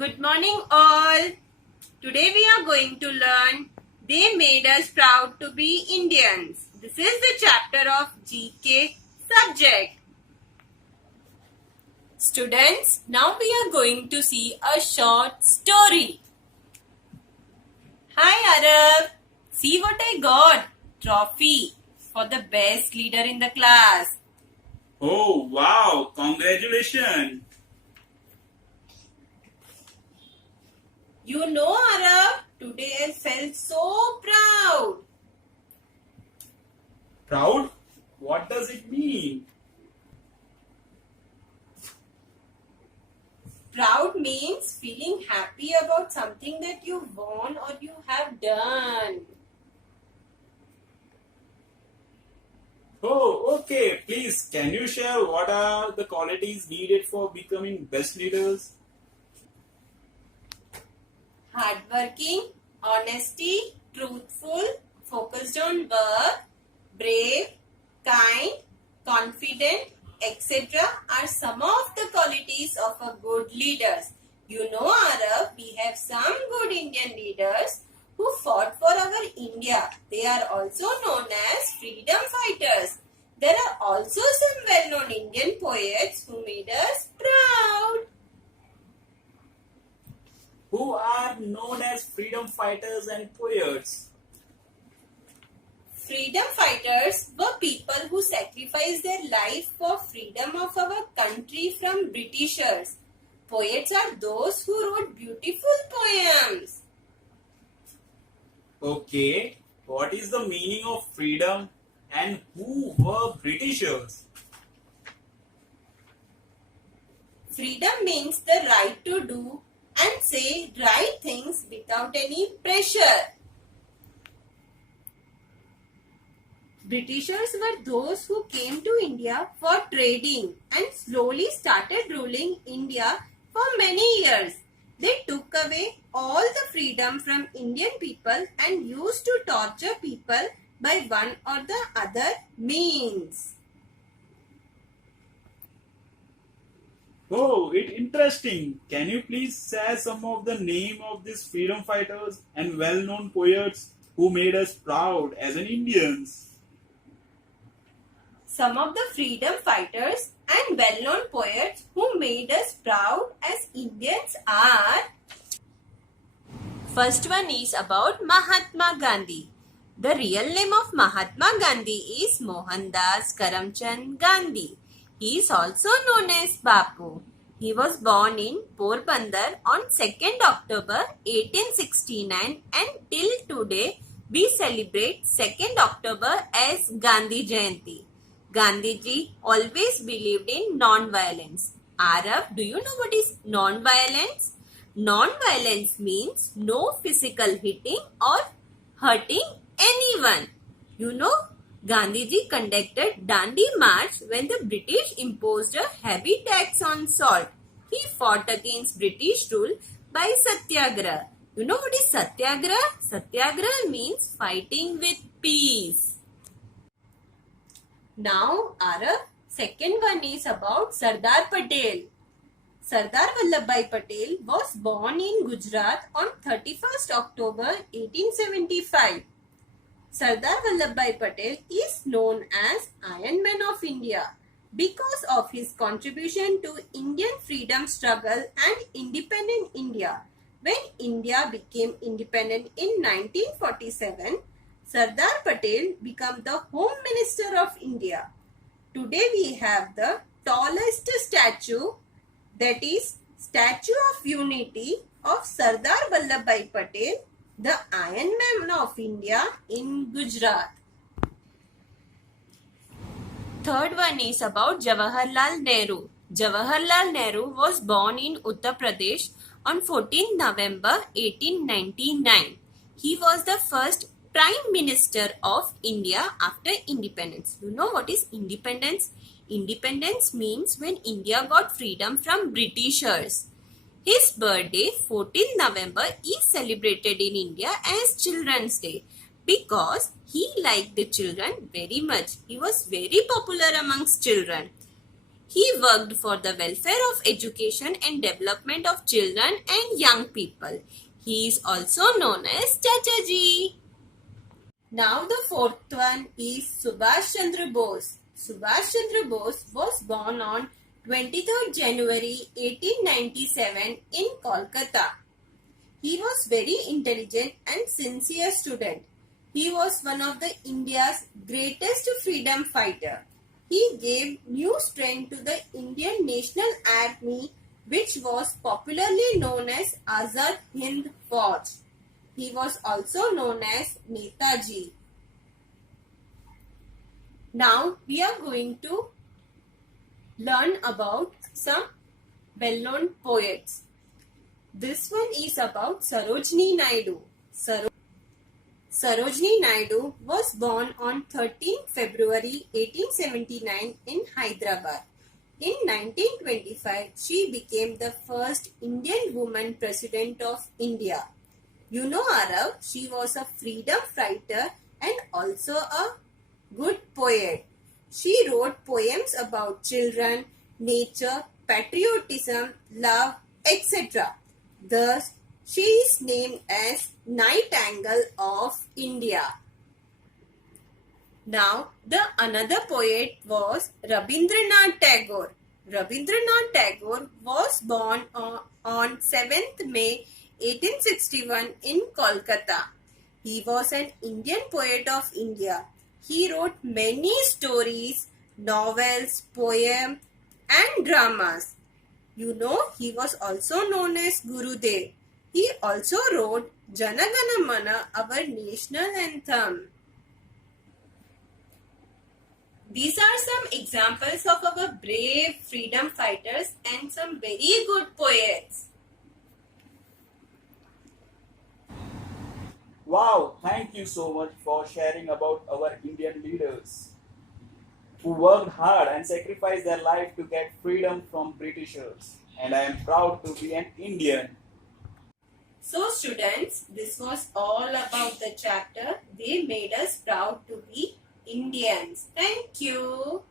Good morning all. Today we are going to learn They Made Us Proud to be Indians. This is the chapter of GK subject. Students, now we are going to see a short story. Hi Arav. See what I got. Trophy for the best leader in the class. Oh, wow! Congratulations! You know Arav, today I felt so proud. Proud? What does it mean? Proud means feeling happy about something that you won or you have done. Oh, okay. Please, can you share what are the qualities needed for becoming best leaders? Hardworking, honesty, truthful, focused on work, brave, kind, confident, etc. are some of the qualities of a good leaders. You know, Arav, we have some good Indian leaders who fought for our India. They are also known as freedom fighters. There are also some well-known Indian poets who made us proud. Who are known as freedom fighters and poets? Freedom fighters were people who sacrificed their life for freedom of our country from Britishers. Poets are those who wrote beautiful poems. Okay, what is the meaning of freedom and who were Britishers? Freedom means the right to do and say right things without any pressure. Britishers were those who came to India for trading and slowly started ruling India for many years. They took away all the freedom from Indian people and used to torture people by one or the other means. Oh, it's interesting. Can you please share some of the name of these freedom fighters and well-known poets who made us proud as an Indians? Some of the freedom fighters and well-known poets who made us proud as Indians are. First one is about Mahatma Gandhi. The real name of Mahatma Gandhi is Mohandas Karamchand Gandhi. He is also known as Bapu. He was born in Porbandar on 2nd October 1869 and till today we celebrate 2nd October as Gandhi Jayanti. Gandhiji always believed in non-violence. Arav, do you know what is non-violence? Non-violence means no physical hitting or hurting anyone. You know, Gandhiji conducted Dandi March when the British imposed a heavy tax on salt. He fought against British rule by Satyagraha. You know what is Satyagraha? Satyagraha means fighting with peace. Now, our second one is about Sardar Patel. Sardar Vallabhbhai Patel was born in Gujarat on 31st October 1875. Sardar Vallabhbhai Patel is known as Iron Man of India because of his contribution to Indian freedom struggle and independent India. When India became independent in 1947, Sardar Patel became the Home Minister of India. Today we have the tallest statue, that is Statue of Unity of Sardar Vallabhbhai Patel, the Iron Man of India in Gujarat. Third one is about Jawaharlal Nehru. Jawaharlal Nehru was born in Uttar Pradesh on 14 November 1899. He was the first Prime Minister of India after independence. You know what is independence? Independence means when India got freedom from Britishers. His birthday, 14 November, is celebrated in India as Children's Day because he liked the children very much. He was very popular amongst children. He worked for the welfare of education and development of children and young people. He is also known as Chachaji. Now the fourth one is Subhash Chandra Bose. Subhash Chandra Bose was born on 23rd January 1897 in Kolkata. He was very intelligent and sincere student. He was one of the India's greatest freedom fighter. He gave new strength to the Indian National Army, which was popularly known as Azad Hind Fauj. He was also known as Netaji. Now we are going to learn about some well-known poets. This one is about Sarojini Naidu. Sarojini Naidu was born on 13 February 1879 in Hyderabad. In 1925, she became the first Indian woman president of India. You know Arav, she was a freedom fighter and also a good poet. She wrote poems about children, nature, patriotism, love, etc. Thus, she is named as Nightingale of India. Now, the another poet was Rabindranath Tagore. Rabindranath Tagore was born on 7th May 1861 in Kolkata. He was an Indian poet of India. He wrote many stories, novels, poems, and dramas. You know, he was also known as Gurudev. He also wrote Jana Gana Mana, our national anthem. These are some examples of our brave freedom fighters and some very good poets. Wow, thank you so much for sharing about our Indian leaders who worked hard and sacrificed their life to get freedom from Britishers. And I am proud to be an Indian. So students, this was all about the chapter. They made us proud to be Indians. Thank you.